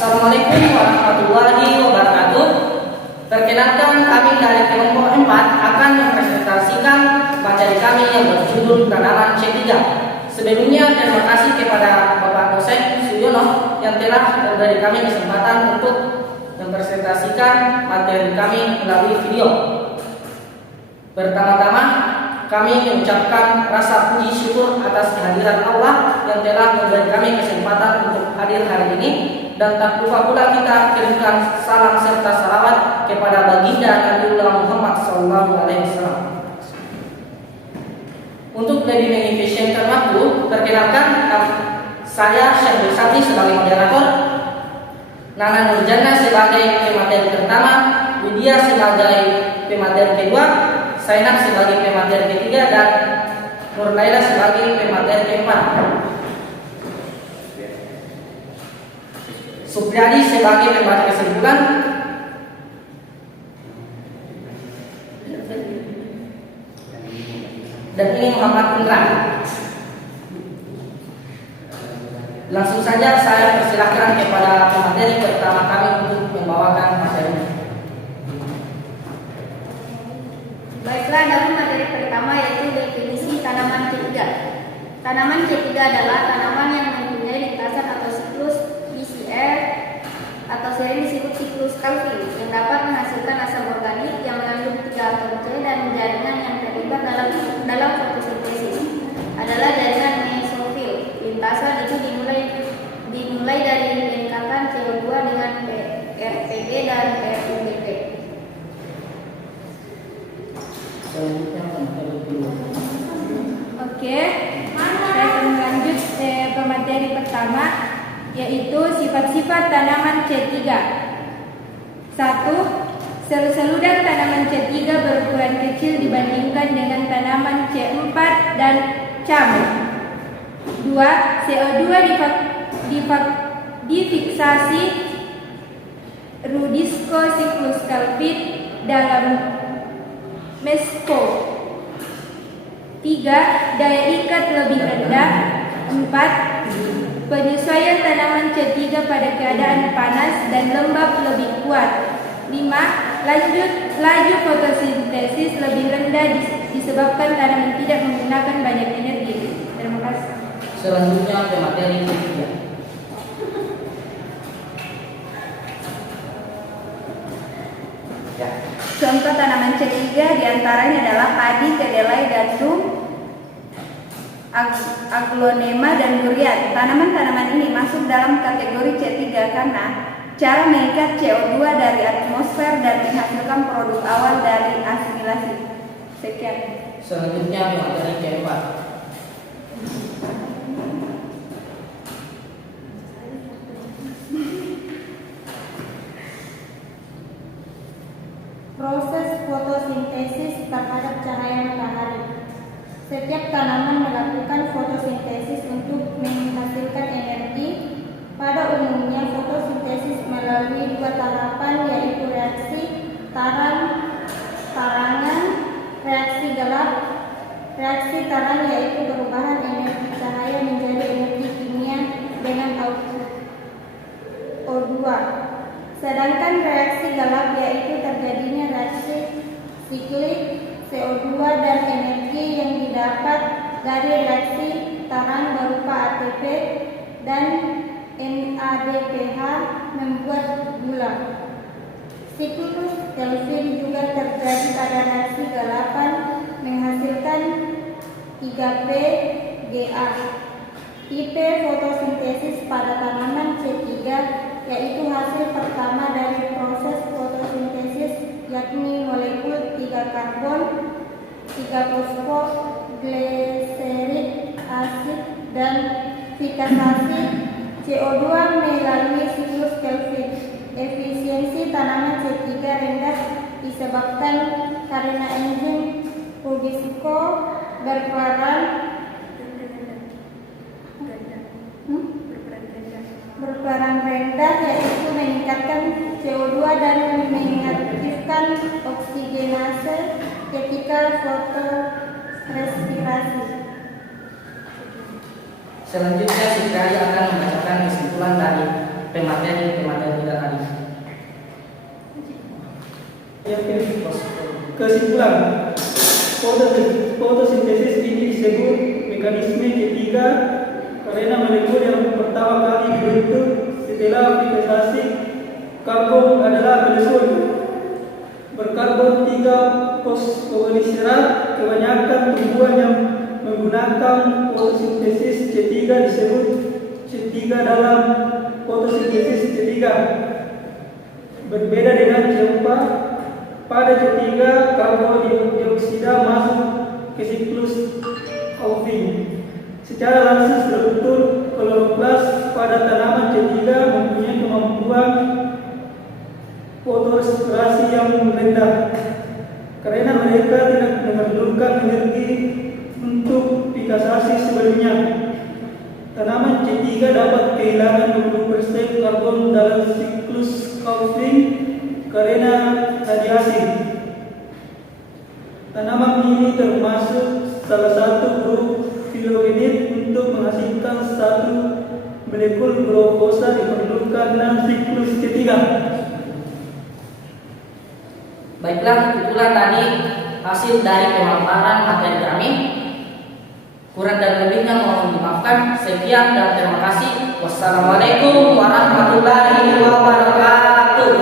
Assalamualaikum warahmatullahi wabarakatuh. Perkenalkan, kami dari kelompok 4 akan mempresentasikan materi kami yang berjudul tanaman C3. Sebelumnya terima kasih kepada Bapak dosen Suyono yang telah memberi kami kesempatan untuk mempresentasikan materi kami melalui video. Pertama-tama kami mengucapkan rasa puji syukur atas kehadiran Allah yang telah memberi kami kesempatan untuk hadir hari ini, dan tak lupa pula kita kirimkan salam serta salawat kepada baginda Nabiullah Muhammad SAW. Untuk lebih mengefisienkan waktu, perkenalkan saya Syekh Sati sebagai moderator, Nana Nurjana sebagai pemateri pertama, Widya sebagai pemateri kedua, Zainab sebagai pemateri ketiga, dan Nurlaila sebagai pemateri keempat. Supriyadi sebagai pemateri kesimpulan, dan ini Muhammad Indra. Langsung saja saya persilahkan kepada pemateri pertama kami untuk membawakan materinya. Baiklah, dalam materi pertama yaitu definisi tanaman C3. Tanaman C3 adalah tanaman yang mempunyai lintasan atau siklus BCR atau sering disebut siklus Calvin, yang dapat menghasilkan asam organik yang mengandung 3 atom C, dan jaringan yang terlibat dalam fotosintesis adalah jaringan mesofil. Lintasan itu dimulai dari lingkaran CO2 dengan RTB dan RUBP. Oke, saya akan lanjut pemateri pertama, yaitu sifat-sifat tanaman C3. 1. Sel-seludah tanaman C3 berukuran kecil dibandingkan dengan tanaman C4 dan CAM. 2. CO2 difiksasi Rudisko siklus Calvin dalam mesko. 3. Daya ikat lebih rendah. 4. Penyesuaian tanaman C3 pada keadaan panas dan lembab lebih kuat. 5. Laju fotosintesis lebih rendah disebabkan tanaman tidak menggunakan banyak energi. Terima kasih. Selanjutnya pemateri C3. Contoh tanaman C3 diantaranya adalah padi, kedelai, gandum, aglonema, dan durian. Tanaman-tanaman ini masuk dalam kategori C3 karena cara mengikat CO2 dari atmosfer dan menghasilkan produk awal dari asimilasi. Sekian. Selanjutnya pemateri keempat. Proses fotosintesis terhadap cahaya matahari. Setiap tanaman melakukan fotosintesis untuk menghasilkan energi. Pada umumnya fotosintesis melalui 2 tahapan, yaitu reaksi tarangan, reaksi gelap. Reaksi terang yaitu perubahan energi cahaya menjadi energi kimia dengan output O2. Sedangkan reaksi gelap yaitu terjadinya reaksi siklik CO2 dan energi yang didapat dari reaksi terang berupa ATP dan NADPH membuat gula. Siklus Calvin juga terjadi pada reaksi gelapan menghasilkan 3PGA. Tipe fotosintesis pada tanaman C3 yaitu hasil pertama dari proses fotosintesis, yakni molekul 3 karbon, 3 fosfoglycerik asid, dan fikasasi CO2 melalui siklus Calvin. Efisiensi tanaman C3 rendah disebabkan karena enzim Rudisko berperan rendah, yaitu meningkatkan CO2 dan mengaktifkan oksigenase ketika fotorespirasi. Selanjutnya Supriyadi akan membacakan kesimpulan dari pemateri kita tadi. Kesimpulan, fotosintesis ini disebut mekanisme ketiga karena molekul yang pertama kali dibentuk setelah oksigenasi karbon adalah glikol berkarbon 3 fosfoglisierat. Kebanyakan tumbuhan yang menggunakan fotosintesis C3 disebut C3 dalam fotosintesis C3. Berbeda dengan C4, pada C3 karbon dioksida masuk ke siklus Calvin. Secara langsung struktur kloroplas pada tanaman C3 mempunyai kemampuan fotoresepsi yang rendah karena mereka tidak memerlukan energi untuk pikasasi sebelumnya. Tanaman C3 dapat kehilangan 20% karbon dalam siklus Calvin karena radiasi. Tanaman ini termasuk salah satu grup filogenit. Untuk menghasilkan satu molekul glukosa diperlukan 6 siklus C3. Baiklah, itulah tadi hasil dari pemaparan materi kami. Kurang dan lebihnya mohon dimaafkan. Sekian dan terima kasih. Wassalamualaikum warahmatullahi wabarakatuh.